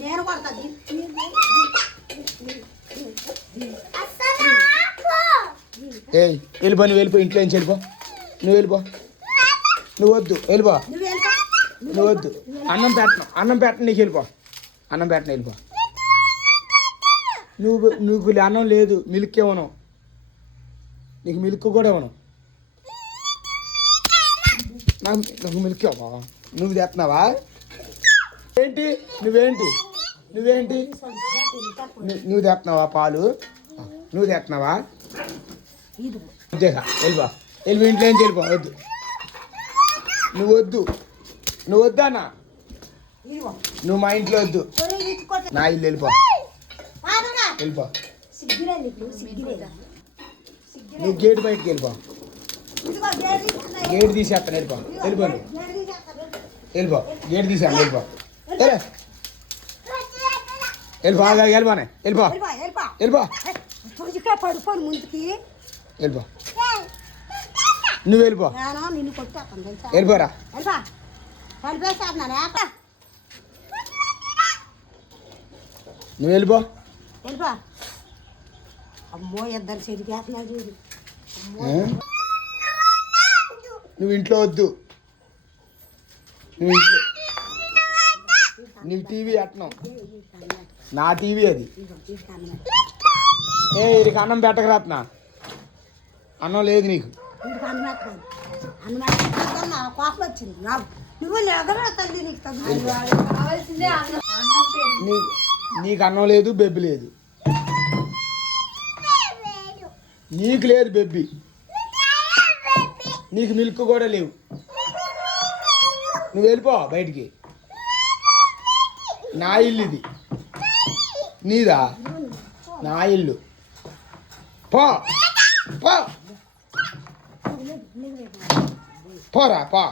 నేను కొడతాది వెళ్ళిపో నువ్వు వెళ్ళిపో ఇంట్లో నుంచి వెళ్ళిపో నువ్వు వెళ్ళిపో నువ్వు వద్దు వెళ్ళిపో నువ్వు వద్దు అన్నం పెట్టను నీకు వెళ్ళిపో అన్నం పెట్టను వెళ్ళిపో నువ్వు అన్నం లేదు మిల్క్ ఇవ్వను నీకు మిల్క్ కూడా ఇవ్వను నాకు మిల్క్ ఇవ్వవా నువ్వు తెస్తున్నావా ఏంటి నువ్వేంటి నువ్వు తెస్తున్నావా పాలు నువ్వు తెస్తున్నావా వెళ్ళిపో ఇంట్లో నుంచి వెళ్ళిపో వద్దు నువ్వు వద్దు అన్న నువ్వు మా ఇంట్లో వద్దు నా ఇల్లు వెళ్ళిపో నువ్వు గేట్ బయటకు వెళ్ళిపో గేట్ తీసేస్తాను వెళ్ళిపో గేట్ తీసాను వెళ్ళిపో వెళ్ళిపోనే పడుకోని ముందుకి వెళ్ళిపో నువ్వు వెళ్ళిపో నిన్ను కొట్టాను వెళ్ళిపోరా నువ్వు వెళ్ళిపో అమ్మో ఇద్దరు చెరిపేస్తున్నా చూడు నువ్వు ఇంట్లో వద్దు నువ్వు ఇంట్లో నీకు టీవీ అట్నం నా టీవీ అది ఇది అన్నం పెట్టకరాత్నా అన్నం లేదు నీకు నీకు అన్నం లేదు బెబ్బి లేదు నీకు లేదు బెబ్బి నీకు మిల్క్ కూడా లేవు నువ్వు వెళ్ళిపో బయటికి నా ఇల్లు ఇది నీదా నా ఇల్లు పో పోరా పో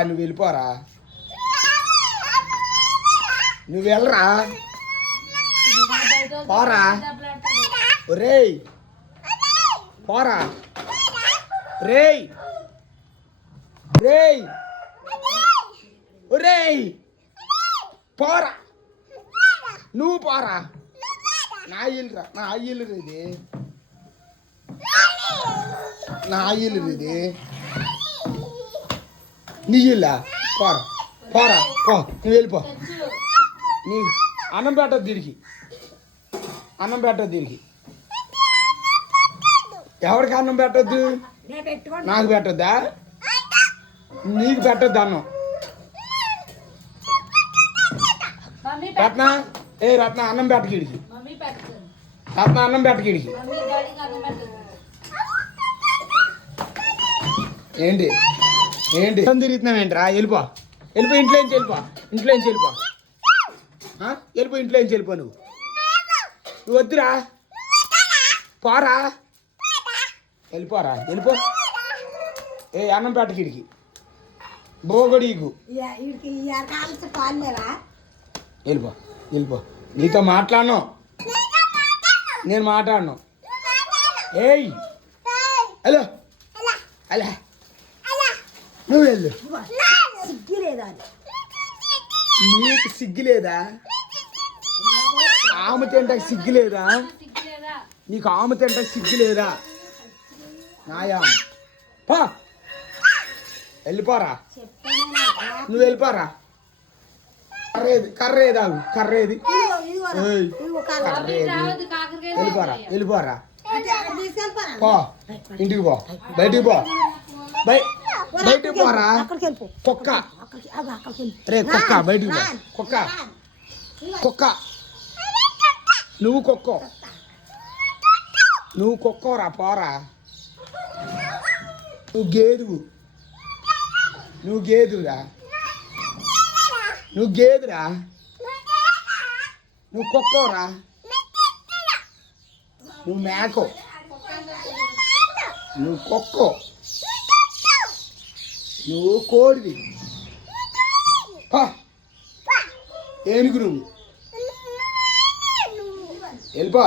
నువ్వు వెళ్ళిపోరా నువ్వు వెళ్ళరా పోరా ఒరేయ్ పోరా ఒరేయ్ పోరా నువ్వు పోరా నా ఇల్లు ఇది నీ ఇల్లా పోరా నువ్వు వెళ్ళిపో నీ అన్నం పెట్టద్దు దీనికి ఎవరికి అన్నం పెట్టద్దు నాకు పెట్టద్దా నీకు పెట్టద్దు అన్నం రత్న అన్నం పెట్టకిడికి అన్నం పెట్టకిడికి ఏంటి తిరుగుతున్నావు ఏంట్రా వెళ్ళిపో ఇంట్లో నుంచి వెళ్ళిపో నువ్వు వద్దురా పోరా వెళ్ళిపో అన్నం పెట్టకిడికి బోగడికు వెళ్ళిపో నీతో మాట్లాడను నేను మాట్లాడను ఏయ్ హలో అలా నువ్వు వెళ్ళు నీకు సిగ్గులేదా ఆమె తింటే సిగ్గులేదా నీకు ఆమె తింటే సిగ్గులేదా నాయా పా వెళ్ళిపోరా నువ్వు వెళ్ళిపోరా కర్రేది వెళ్ళిపోరా పో ఇంటికి పో బయటికి పో బయటికి పోరా కుక్క రే కుక్క బయటికి పో కుక్క నువ్వు కుక్కోరా పోరా నువ్వు గేదురా నువ్వు కుక్కోరా నువ్వు మేకో నువ్వు కుక్కో నువ్వు కోడివి ఏనుగు నువ్వు వెళ్ళిపో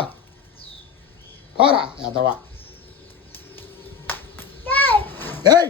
పోరా ఎదవా ఏయ్